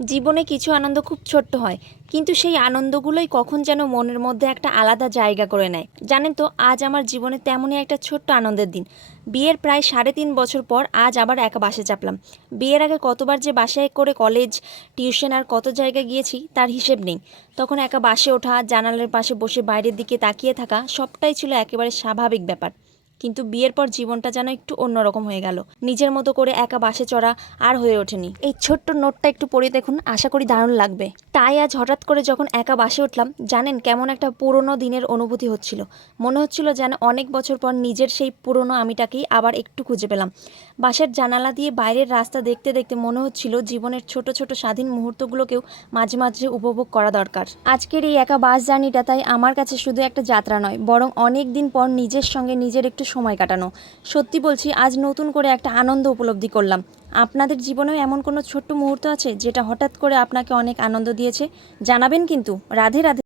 জীবনে কিছু আনন্দ খুব ছোট্ট হয়, কিন্তু সেই আনন্দগুলোই কখন যেন মনের মধ্যে একটা আলাদা জায়গা করে নেয়। জানেন তো, আজ আমার জীবনে তেমনই একটা ছোট্ট আনন্দের দিন। বিয়ের প্রায় 3.5 বছর পর আজ আবার একা বাসে চাপলাম। বিয়ের আগে কতবার যে বাসায় করে কলেজ, টিউশন আর কত জায়গায় গিয়েছি তার হিসেব নেই। তখন একা বাসে ওঠা, জানালার পাশে বসে বাইরের দিকে তাকিয়ে থাকা সবটাই ছিল একেবারে স্বাভাবিক ব্যাপার। কিন্তু বিয়ের পর জীবনটা যেন একটু অন্যরকম হয়ে গেল। নিজের মতো করে একা বাসে চড়া আর হয়ে ওঠেনি। এই ছোট্ট নোটটা একটু পড়ে দেখুন, আশা করি দারুণ লাগবে। তাই আজ হঠাৎ করে যখন একা বাসে উঠলাম, জানেন কেমন একটা পুরনো দিনের অনুভূতি হচ্ছিল। মনে হচ্ছিল যেন অনেক বছর পর নিজের সেই পুরনো আমিটাকেই আবার একটু খুঁজে পেলাম। বাসের জানালা দিয়ে বাইরের রাস্তা দেখতে দেখতে মনে হচ্ছিল জীবনের ছোট ছোট স্বাধীন মুহূর্তগুলোকেও মাঝে মাঝে উপভোগ করা দরকার। আজকের এই একা বাস জার্নিটা তাই আমার কাছে শুধু একটা যাত্রা নয়, বরং অনেক দিন পর নিজের সঙ্গে নিজের একটু সময় কাটানো। সত্যি বলছি, আজ নতুন করে একটা আনন্দ উপলব্ধি করলাম। আপনাদের জীবনেও এমন কোনো ছোট্ট মুহূর্ত আছে যেটা হঠাৎ করে আপনাকে অনেক আনন্দ দিয়েছে? জানাবেন কিন্তু। রাধে রাধে।